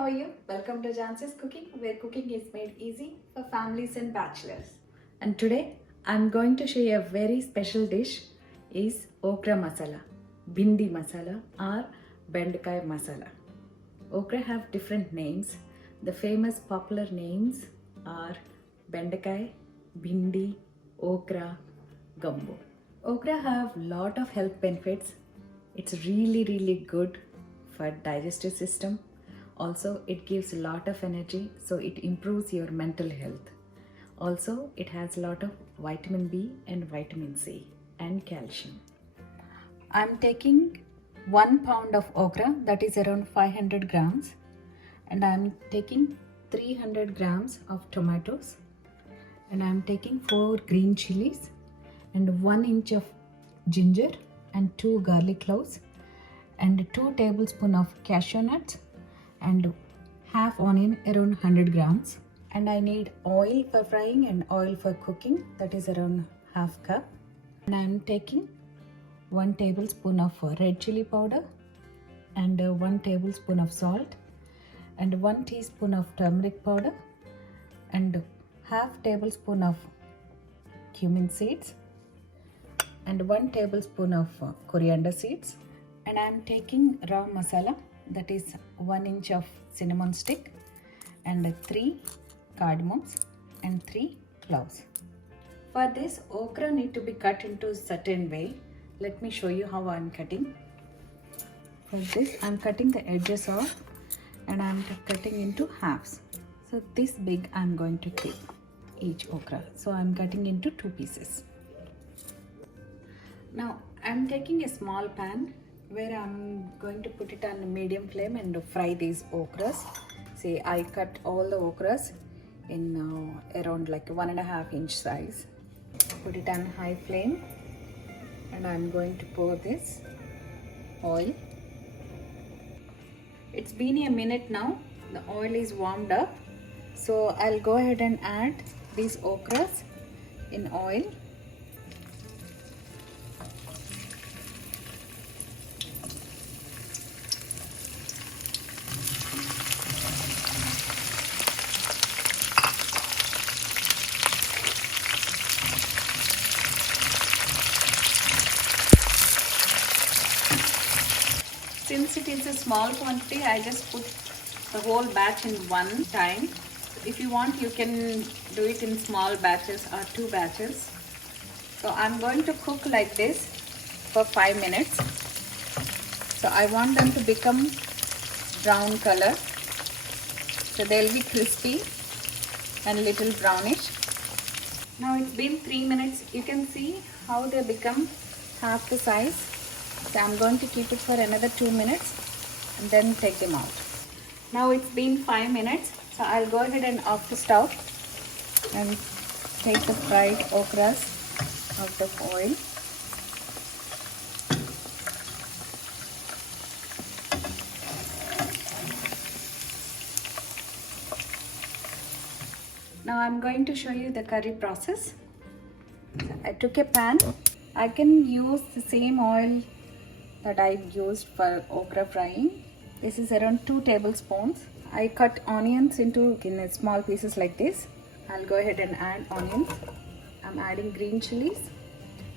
how are you? Welcome to Jansi's Cooking, where cooking is made easy for families and bachelors. And today I'm going to show you a very special dish is okra masala, bindi masala or bendakai masala. Okra have different names. The famous popular names are bendakai, bindi, okra, gumbo. Okra have lot of health benefits. It's really good for digestive system. Also, it gives a lot of energy, so it improves your mental health. Also, it has a lot of vitamin B and vitamin C and calcium. I'm taking 1 pound of okra, that is around 500 grams, and I'm taking 300 grams of tomatoes, and I'm taking 4 green chilies and 1 inch of ginger and 2 garlic cloves and 2 tablespoons of cashew nuts and half onion around 100 grams. And I need oil for frying and oil for cooking, that is around half cup. And I'm taking 1 tablespoon of red chili powder and 1 tablespoon of salt and 1 teaspoon of turmeric powder and half tablespoon of cumin seeds and 1 tablespoon of coriander seeds. And I'm taking raw masala, that is 1 inch of cinnamon stick and 3 cardamoms and 3 cloves. For this, okra need to be cut into a certain way. Let me show you how I'm cutting. For this, I'm cutting the edges off and I'm cutting into halves. So this big I'm going to keep each okra. So I'm cutting into 2 pieces. Now I'm taking a small pan where I'm going to put it on a medium flame and fry these okras. See, I cut all the okras in around like 1.5 inch size. Put it on high flame and I'm going to pour this oil. It's been a minute now. The oil is warmed up. So I'll go ahead and add these okras in oil. Since it is a small quantity, I just put the whole batch in one time. If you want, you can do it in small batches or 2 batches. So I'm going to cook like this for 5 minutes. So I want them to become brown color. So they'll be crispy and little brownish. Now it's been 3 minutes. You can see how they become half the size. So I'm going to keep it for another 2 minutes and then take them out. Now it's been 5 minutes, so I'll go ahead and off the stove and take the fried okras out of oil. Now I'm going to show you the curry process. I took a pan. I can use the same oil that I used for okra frying. This is around 2 tablespoons. I cut onions into small pieces like this. I'll go ahead and add onions. I'm adding green chilies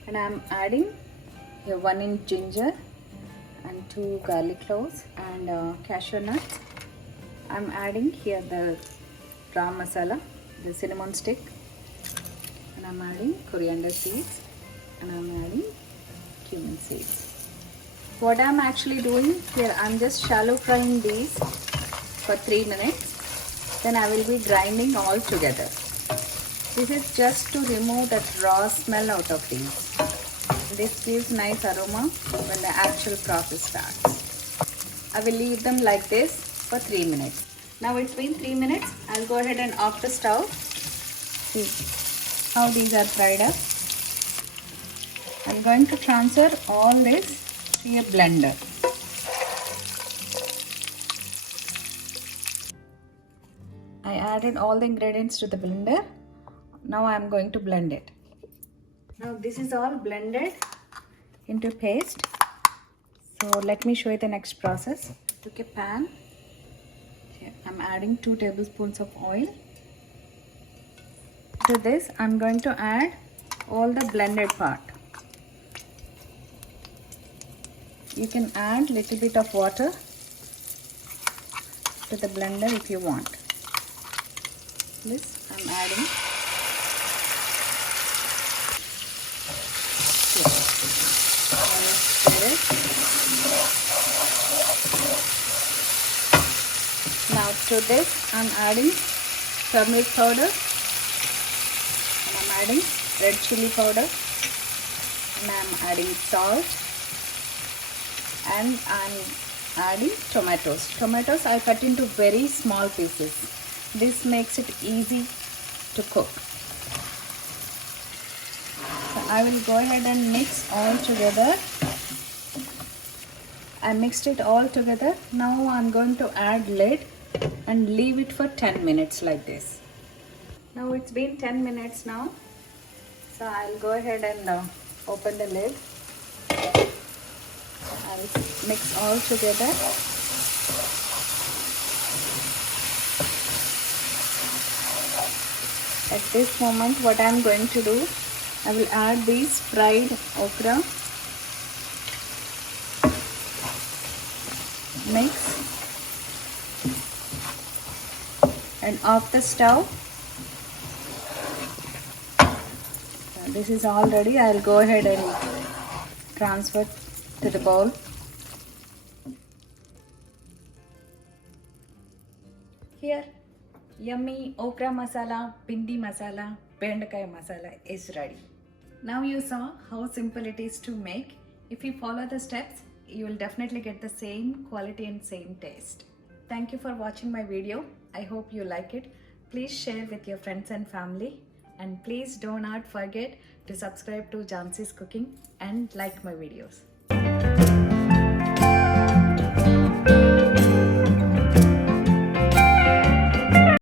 and I'm adding a 1 inch ginger and 2 garlic cloves and cashew nuts. I'm adding here the raw masala, the cinnamon stick, and I'm adding coriander seeds and I'm adding cumin seeds. What I'm actually doing here, I'm just shallow frying these for 3 minutes. Then I will be grinding all together. This is just to remove that raw smell out of these. This gives nice aroma when the actual process starts. I will leave them like this for 3 minutes. Now it's been 3 minutes. I'll go ahead and off the stove. See how these are fried up. I'm going to transfer all this to a blender. I added all the ingredients to the blender. Now I am going to blend it. Now this is all blended into paste. So let me show you the next process. Took a pan, Here I'm adding 2 tablespoons of oil. To this I'm going to add all the blended part. You can add little bit of water to the blender if you want. This I'm adding. Now to this I'm adding turmeric powder, and I'm adding red chili powder, and I'm adding salt, and I'm adding tomatoes. Tomatoes I cut into very small pieces. This makes it easy to cook. So I will go ahead and mix all together. I mixed it all together. Now I'm going to add lid and leave it for 10 minutes like this. Now it's been 10 minutes now. So I'll go ahead and open the lid. I'll mix all together. At this moment what I'm going to do, I will add these fried okra. Mix and off the stove. This is all ready. I'll go ahead and transfer to the bowl. Here, yummy okra masala, bindi masala, bendakai masala is ready. Now you saw how simple it is to make. If you follow the steps, you will definitely get the same quality and same taste. Thank you for watching my video. I hope you like it. Please share with your friends and family. And please do not forget to subscribe to Jhansi's Cooking and like my videos.